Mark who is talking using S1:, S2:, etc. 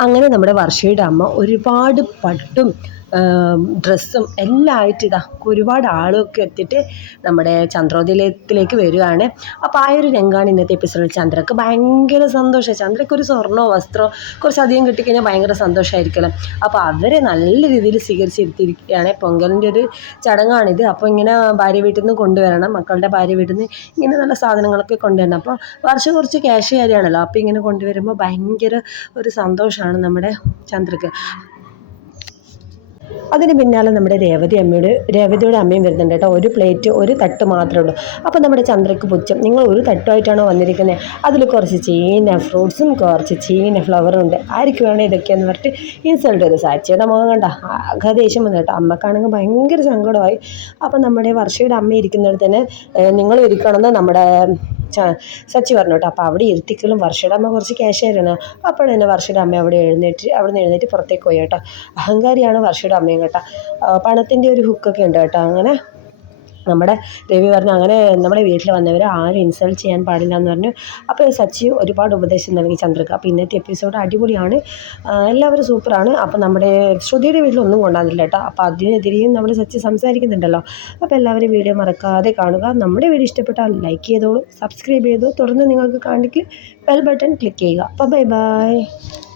S1: അങ്ങനെ നമ്മുടെ വർഷയുടെ അമ്മ ഒരുപാട് പട്ടും ഡ്രസ്സും എല്ലാം ആയിട്ട് ഇതാ ഒരുപാട് ആളൊക്കെ എത്തിയിട്ട് നമ്മുടെ ചന്ദ്രോദയത്തിലേക്ക് വരികയാണ്. അപ്പോൾ ആ ഒരു രംഗമാണ് ഇന്നത്തെ എപ്പിസോഡിൽ ചന്ദ്രക്ക് ഭയങ്കര സന്തോഷം. ചന്ദ്രക്ക് ഒരു സ്വർണമോ വസ്ത്രമോ കുറച്ചധികം കിട്ടിക്കഴിഞ്ഞാൽ ഭയങ്കര സന്തോഷമായിരിക്കണം അപ്പോൾ അവരെ നല്ല രീതിയിൽ സ്വീകരിച്ചിരുത്തിയിരിക്കുകയാണ്. പൊങ്കലിന്റെ ഒരു ചടങ്ങാണിത്. അപ്പോൾ ഇങ്ങനെ ഭാര്യ വീട്ടിൽ നിന്ന് കൊണ്ടുവരണം മക്കളുടെ ഭാര്യ വീട്ടിൽ നിന്ന് ഇങ്ങനെ നല്ല സാധനങ്ങളൊക്കെ കൊണ്ടുവരണം. അപ്പോൾ വർഷം കുറച്ച് ക്യാഷ് കാര്യമാണല്ലോ അപ്പോൾ ഇങ്ങനെ കൊണ്ടുവരുമ്പോൾ ഭയങ്കര ഒരു സന്തോഷമാണ് നമ്മുടെ ചന്ദ്രക്ക്. അതിന് പിന്നാലെ നമ്മുടെ രേവതി അമ്മയുടെ രേവതിയുടെ അമ്മയും വരുന്നുണ്ട് കേട്ടോ. ഒരു പ്ലേറ്റ് ഒരു തട്ട് മാത്രമേ ഉള്ളൂ. അപ്പോൾ നമ്മുടെ ചന്ദ്രക്ക് പുച്ഛം. നിങ്ങൾ ഒരു തട്ടുമായിട്ടാണോ വന്നിരിക്കുന്നത് അതിൽ കുറച്ച് ചീന ഫ്രൂട്ട്സും കുറച്ച് ചീന ഫ്ലവറും ഉണ്ട്. ആർക്ക് വേണം ഇതൊക്കെയെന്ന് പറഞ്ഞിട്ട് ഇൻസൾട്ട് ചെയ്ത് സാച്ചിയുടെ മുഖം കണ്ട? ആകെ വന്നു കേട്ടോ. അമ്മക്കാണെങ്കിൽ ഭയങ്കര സങ്കടമായി. അപ്പോൾ നമ്മുടെ വർഷയുടെ അമ്മ ഇരിക്കുന്നിടത്ത് തന്നെ നിങ്ങൾ ഇരിക്കണമെന്ന് നമ്മുടെ സച്ചി പറഞ്ഞു കേട്ടോ അപ്പോൾ അവിടെ ഇരുത്തിക്കലും വർഷയുടെ അമ്മ കുറച്ച് ക്യാഷ് ആയിരുന്നു. അപ്പോൾ തന്നെ വർഷയുടെ അമ്മ അവിടെ എഴുന്നേറ്റ് അവിടെ നിന്ന് എഴുന്നേറ്റ് പുറത്തേക്ക് പോയി കേട്ടോ. അഹങ്കാരിയാണ് വർഷയുടെ അമ്മയും കേട്ടോ. പണത്തിന്റെ ഒരു ഹുക്കൊക്കെ ഉണ്ട് കേട്ടോ അങ്ങനെ നമ്മുടെ രവി പറഞ്ഞു അങ്ങനെ നമ്മുടെ വീട്ടിൽ വന്നവർ ആരും ഇൻസൾട്ട് ചെയ്യാൻ പാടില്ല എന്ന് പറഞ്ഞു. അപ്പോൾ സച്ചി ഒരുപാട് ഉപദേശം നൽകി ചന്ദ്രക്ക് അപ്പോൾ ഇന്നത്തെ എപ്പിസോഡ് അടിപൊളിയാണ്. എല്ലാവരും സൂപ്പറാണ് അപ്പോൾ നമ്മുടെ ശ്രുതിയുടെ വീട്ടിലൊന്നും കൊണ്ടാകുന്നില്ല കേട്ടോ. അപ്പോൾ അതിനെതിരെയും നമ്മൾ സച്ചി സംസാരിക്കുന്നുണ്ടല്ലോ. അപ്പോൾ എല്ലാവരും വീഡിയോ മറക്കാതെ കാണുക. നമ്മുടെ വീഡിയോ ഇഷ്ടപ്പെട്ടാൽ ലൈക്ക് ചെയ്തോളൂ സബ്സ്ക്രൈബ് ചെയ്തോ. തുടർന്ന് നിങ്ങൾക്ക് കാണിക്കൽ ബെൽ ബട്ടൺ ക്ലിക്ക് ചെയ്യുക. അപ്പോൾ ബൈ ബൈ